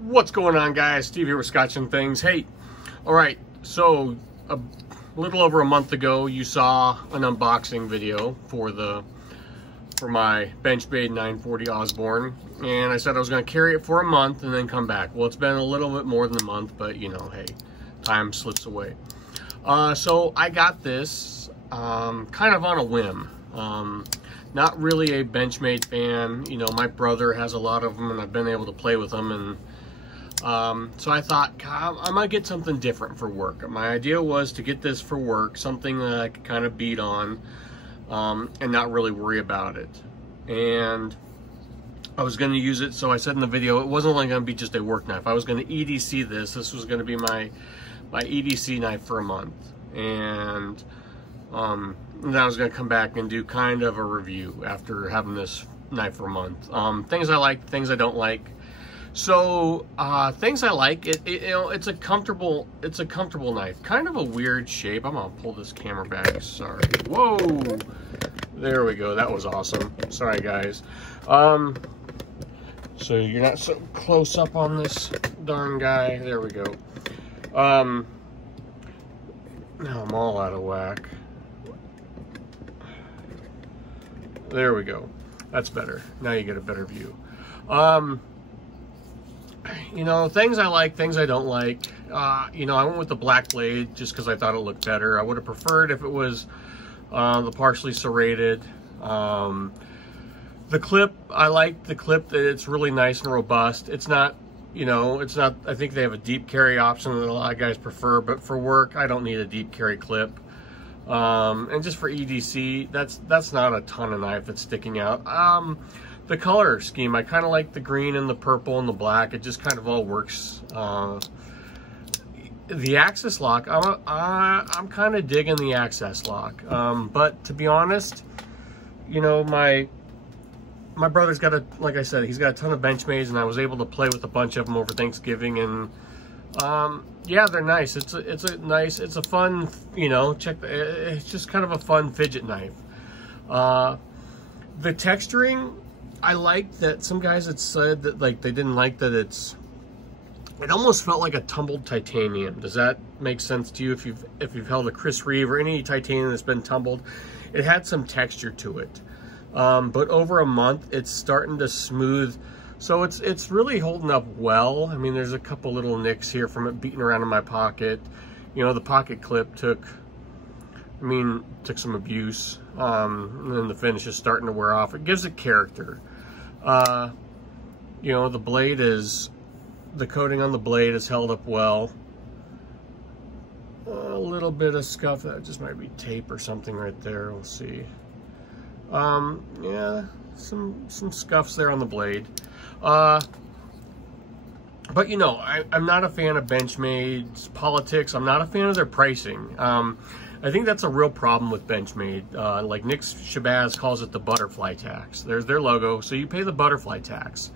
What's going on, guys? Steve here with Scotch and Things. Hey, all right, so a little over a month ago you saw an unboxing video for my Benchmade 940 Osborne, and I said I was going to carry it for a month and then come back. Well, it's been a little bit more than a month, but you know, hey, time slips away. So I got this kind of on a whim. Not really a Benchmade fan. You know, my brother has a lot of them and I've been able to play with them, and so I thought, God, I might get something different for work. My idea was to get this for work, something that I could kind of beat on and not really worry about it. And I was going to use it, so I said in the video, it wasn't only going to be just a work knife. I was going to EDC this. This was going to be my EDC knife for a month. And then I was going to come back and do kind of a review after having this knife for a month. Things I like, things I don't like. So things I like, you know, it's a comfortable knife. Kind of a weird shape. I'm gonna pull this camera back. Sorry. Whoa. There we go. That was awesome. Sorry, guys. So you're not so close up on this darn guy. There we go. Now I'm all out of whack. There we go. That's better. Now you get a better view. You know, things I like, things I don't like. You know, I went with the black blade just because I thought it looked better. I would have preferred if it was the partially serrated. The clip, I like the clip, that it's really nice and robust. It's not, you know, it's not, I think they have a deep carry option that a lot of guys prefer, but for work, I don't need a deep carry clip. And just for EDC, that's not a ton of knife that's sticking out. The color scheme, I kind of like the green and the purple and the black. It just kind of all works. The access lock, I'm kind of digging the access lock. But to be honest, you know, my brother's got like I said, he's got a ton of Benchmades, and I was able to play with a bunch of them over Thanksgiving, and yeah, they're nice. It's a fun, you know, it's just kind of a fun fidget knife. The texturing, I like that some guys had said that, like, they didn't like that it almost felt like a tumbled titanium. Does that make sense to you? If you've held a Chris Reeve or any titanium that's been tumbled, it had some texture to it. But over a month, it's starting to smooth. So it's really holding up well. I mean, there's a couple little nicks here from it beating around in my pocket. You know, the pocket clip took some abuse. And then the finish is starting to wear off. It gives it character. You know, the coating on the blade is held up well. A little bit of scuff, that just might be tape or something right there. We'll see. Yeah, some scuffs there on the blade. But you know, I'm not a fan of Benchmade's politics. I'm not a fan of their pricing. I think that's a real problem with Benchmade. Like Nick Shabazz calls it the butterfly tax. There's their logo, so you pay the butterfly tax.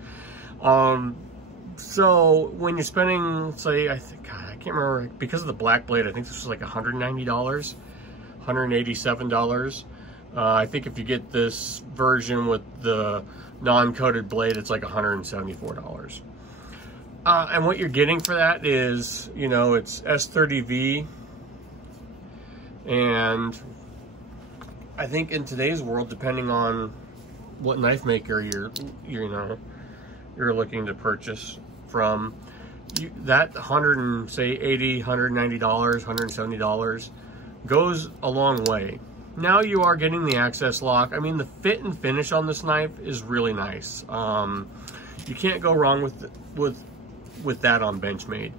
So when you're spending, say, I can't remember, because of the black blade, I think this was like $190, $187. I think if you get this version with the non-coated blade, it's like $174. And what you're getting for that is, you know, it's S30V. And I think in today's world, depending on what knife maker you're looking to purchase from, that $180, $190, $170 goes a long way. Now you are getting the access lock. I mean, the fit and finish on this knife is really nice. You can't go wrong with that on Benchmade.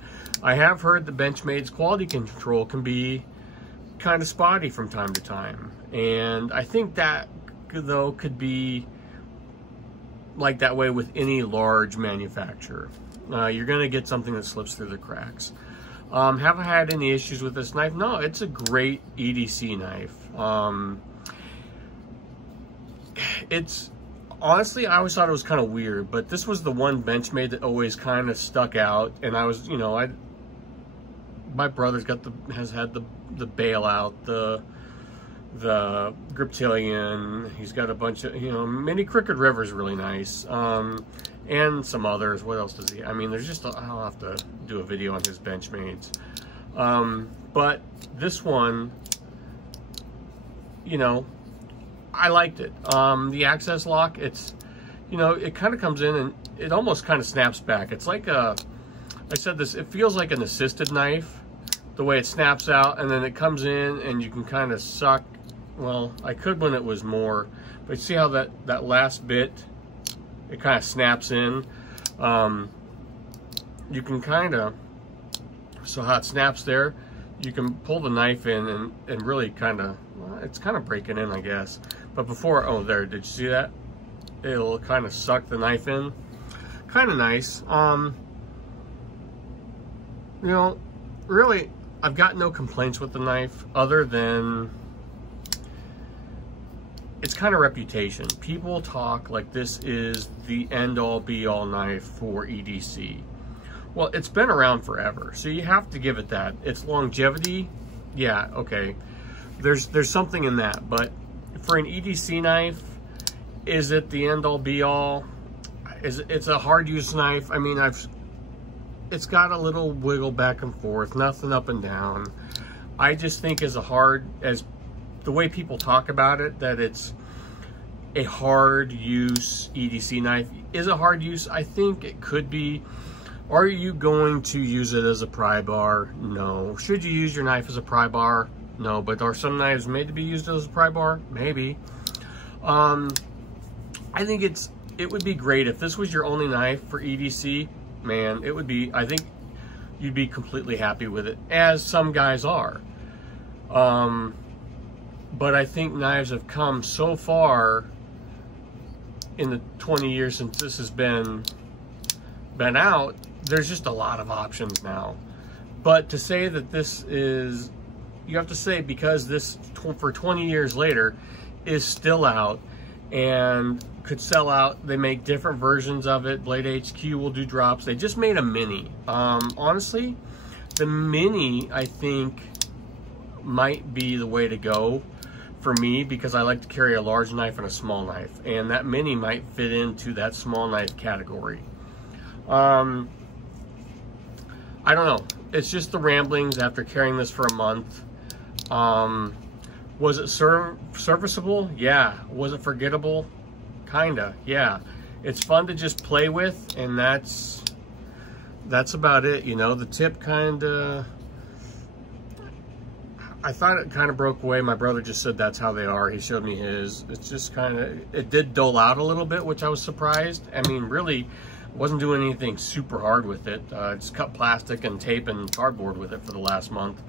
I have heard the Benchmade's quality control can be kind of spotty from time to time, and I think that, though, could be like that way with any large manufacturer. You're going to get something that slips through the cracks. Have I had any issues with this knife? No, it's a great EDC knife. It's honestly, I always thought it was kind of weird, but this was the one Benchmade that always kind of stuck out, and I was, you know, my brother's has had the bailout, the Griptilian. He's got a bunch of, you know, Mini Crooked River's really nice. and some others. What else does he? I mean, there's just I'll have to do a video on his Benchmades. But this one, you know, I liked it. The access lock, it's, you know, it kind of comes in and it almost kind of snaps back. It's like a, I said this, it feels like an assisted knife, the way it snaps out, and then it comes in and you can kind of suck. Well, I could when it was more, but you see how that last bit, it kind of snaps in. You can kind of, so how it snaps there, you can pull the knife in and really kind of, well, it's kind of breaking in, I guess. But before, oh, there, did you see that? It'll kind of suck the knife in. Kind of nice. You know, really, I've got no complaints with the knife other than it's kind of reputation. People talk like this is the end-all be-all knife for EDC. Well, it's been around forever, so you have to give it that. Its longevity, yeah, okay. There's something in that, but for an EDC knife, is it the end-all be-all? It's a hard-use knife. I mean, it's got a little wiggle back and forth, nothing up and down. I just think as the way people talk about it, that it's a hard use EDC knife. Is it hard use? I think it could be. Are you going to use it as a pry bar? No. Should you use your knife as a pry bar? No. But are some knives made to be used as a pry bar? Maybe. I think it would be great if this was your only knife for EDC. Man, it would be, I think you'd be completely happy with it, as some guys are. But I think knives have come so far in the 20 years since this has been out. There's just a lot of options now. But to say that this is, you have to say, because this for 20 years later is still out and could sell out. They make different versions of it. Blade HQ will do drops. They just made a mini. Honestly, the mini, I think, might be the way to go for me, because I like to carry a large knife and a small knife, and that mini might fit into that small knife category. I don't know. It's just the ramblings after carrying this for a month. Was it serviceable? Yeah. Was it forgettable? Kinda, yeah. It's fun to just play with, and that's about it, you know. The tip kinda, I thought it kind of broke away. My brother just said that's how they are. He showed me his. It's just kind of, it did dull out a little bit, which I was surprised. I mean, really, wasn't doing anything super hard with it. Just cut plastic and tape and cardboard with it for the last month.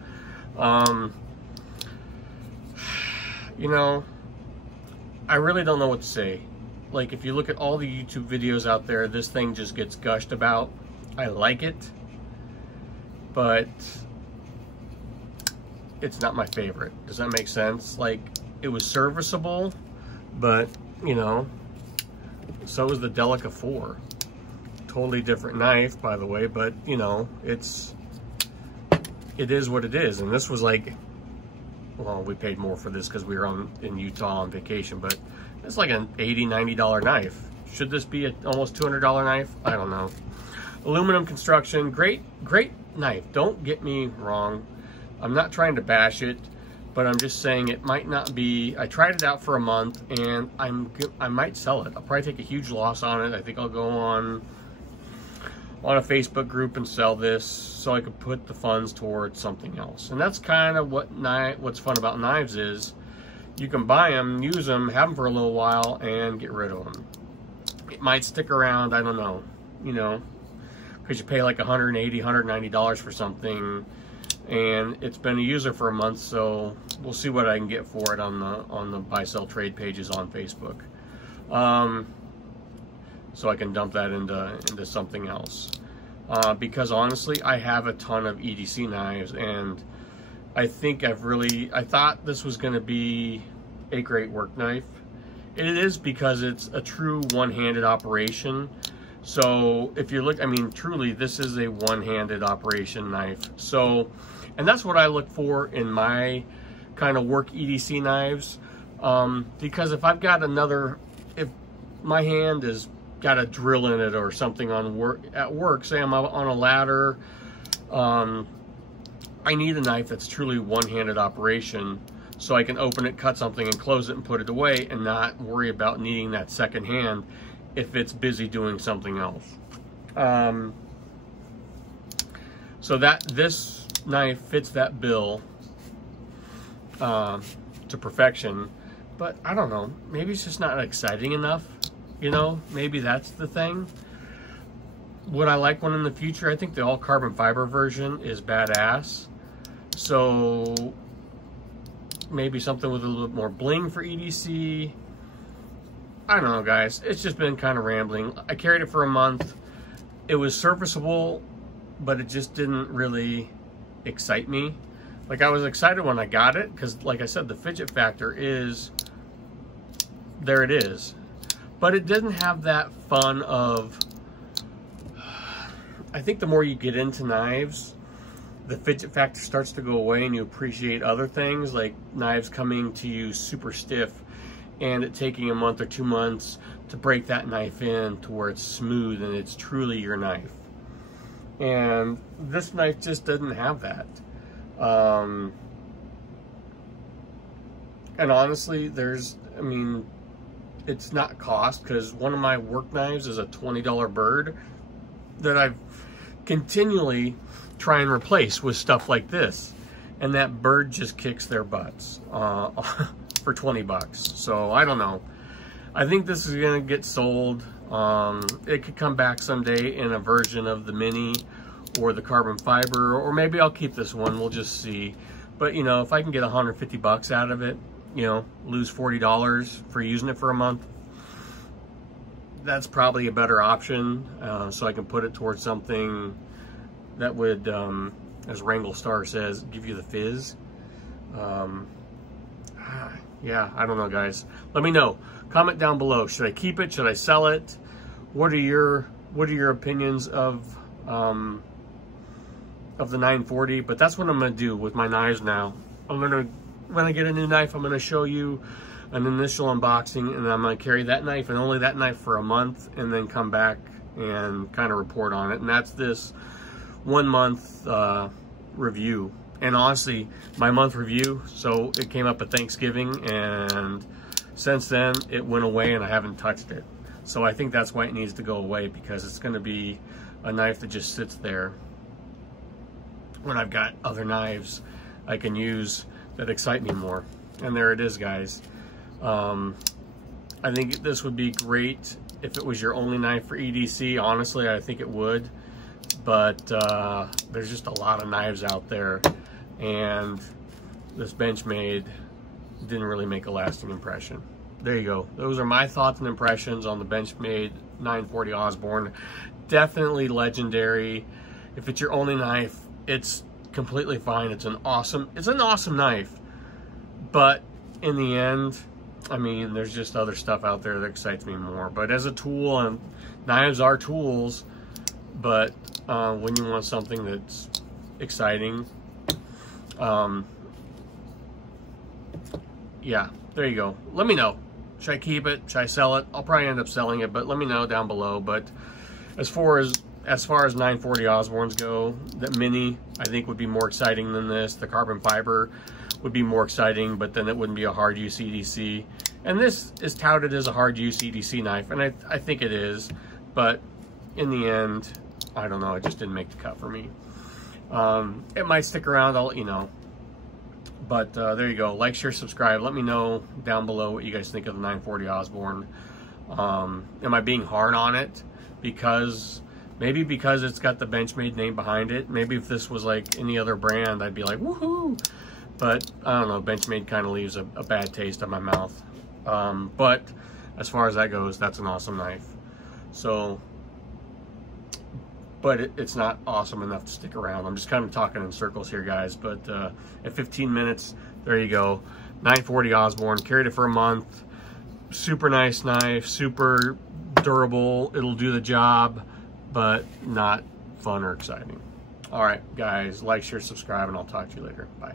You know, I really don't know what to say. Like, if you look at all the YouTube videos out there, this thing just gets gushed about. I like it, but it's not my favorite. Does that make sense? Like, it was serviceable, but, you know, so was the Delica 4. Totally different knife, by the way, but, you know, it is what it is. And this was like, well, we paid more for this because we were in Utah on vacation, but it's like an $80, $90 knife. Should this be an almost $200 knife? I don't know. Aluminum construction, great knife. Don't get me wrong. I'm not trying to bash it, but I'm just saying it might not be. I tried it out for a month, and I might sell it. I'll probably take a huge loss on it. I think I'll go on a Facebook group and sell this so I could put the funds towards something else. And that's kind of what's fun about knives is you can buy them, use them, have them for a little while, and get rid of them. It might stick around, I don't know, you know, because you pay like $180, $190 for something, and it's been a user for a month, so we'll see what I can get for it on the buy sell trade pages on Facebook. So I can dump that into something else. Because honestly, I have a ton of EDC knives, and I think I thought this was gonna be a great work knife. It is, because it's a true one-handed operation. So if you look, I mean, truly, this is a one-handed operation knife. So, and that's what I look for in my kind of work EDC knives. Because if I've got if my hand is got a drill in it or something at work, say I'm on a ladder, I need a knife that's truly one-handed operation so I can open it, cut something, and close it and put it away and not worry about needing that second hand if it's busy doing something else. So this knife fits that bill to perfection, but I don't know, maybe it's just not exciting enough, you know, maybe that's the thing. Would I like one in the future? I think the all carbon fiber version is badass, so maybe something with a little bit more bling for EDC. I don't know, guys, it's just been kind of rambling. I carried it for a month. It was serviceable, but it just didn't really excite me. Like, I was excited when I got it because, like I said, the fidget factor is, there it is. But it didn't have that fun of, I think the more you get into knives, the fidget factor starts to go away and you appreciate other things, like knives coming to you super stiff and it taking a month or 2 months to break that knife in to where it's smooth and it's truly your knife. And this knife just doesn't have that. And honestly, I mean, it's not cost, because one of my work knives is a $20 bird that I've continually try and replace with stuff like this. And that bird just kicks their butts for 20 bucks. So I don't know. I think this is gonna get sold. It could come back someday in a version of the mini or the carbon fiber, or maybe I'll keep this one, we'll just see. But you know, if I can get 150 bucks out of it, you know, lose $40 for using it for a month, that's probably a better option. So I can put it towards something that would, as Wrangle Star says, give you the fizz. Yeah, I don't know, guys. Let me know. Comment down below. Should I keep it? Should I sell it? What are your opinions of the 940? But that's what I'm gonna do with my knives now. When I get a new knife, I'm gonna show you an initial unboxing, and I'm gonna carry that knife and only that knife for a month, and then come back and kind of report on it. And that's this 1 month review. And honestly, my month review, so it came up at Thanksgiving, and since then it went away and I haven't touched it. So I think that's why it needs to go away, because it's gonna be a knife that just sits there when I've got other knives I can use that excite me more. And there it is, guys. I think this would be great if it was your only knife for EDC. Honestly, I think it would. But there's just a lot of knives out there, and this Benchmade didn't really make a lasting impression. There you go. Those are my thoughts and impressions on the Benchmade 940 Osborne. Definitely legendary. If it's your only knife, it's completely fine. It's an awesome knife. But in the end, I mean, there's just other stuff out there that excites me more. But as a tool, and knives are tools, but when you want something that's exciting, yeah, there you go. Let me know. Should I keep it? Should I sell it? I'll probably end up selling it, but let me know down below. But as far as 940 Osbornes go, the mini I think would be more exciting than this. The carbon fiber would be more exciting, but then it wouldn't be a hard use EDC. And this is touted as a hard use EDC knife, and I think it is, but in the end, I don't know, it just didn't make the cut for me. It might stick around, I'll let you know. But there you go. Like, share, subscribe. Let me know down below what you guys think of the 940 Osborne. Am I being hard on it? Maybe because it's got the Benchmade name behind it. Maybe if this was like any other brand, I'd be like, woohoo! But I don't know, Benchmade kind of leaves a bad taste in my mouth. But as far as that goes, that's an awesome knife. So, but it's not awesome enough to stick around. I'm just kind of talking in circles here, guys. But at 15 minutes, there you go. 940 Osborne, carried it for a month. Super nice knife, super durable. It'll do the job, but not fun or exciting. All right, guys, like, share, subscribe, and I'll talk to you later. Bye.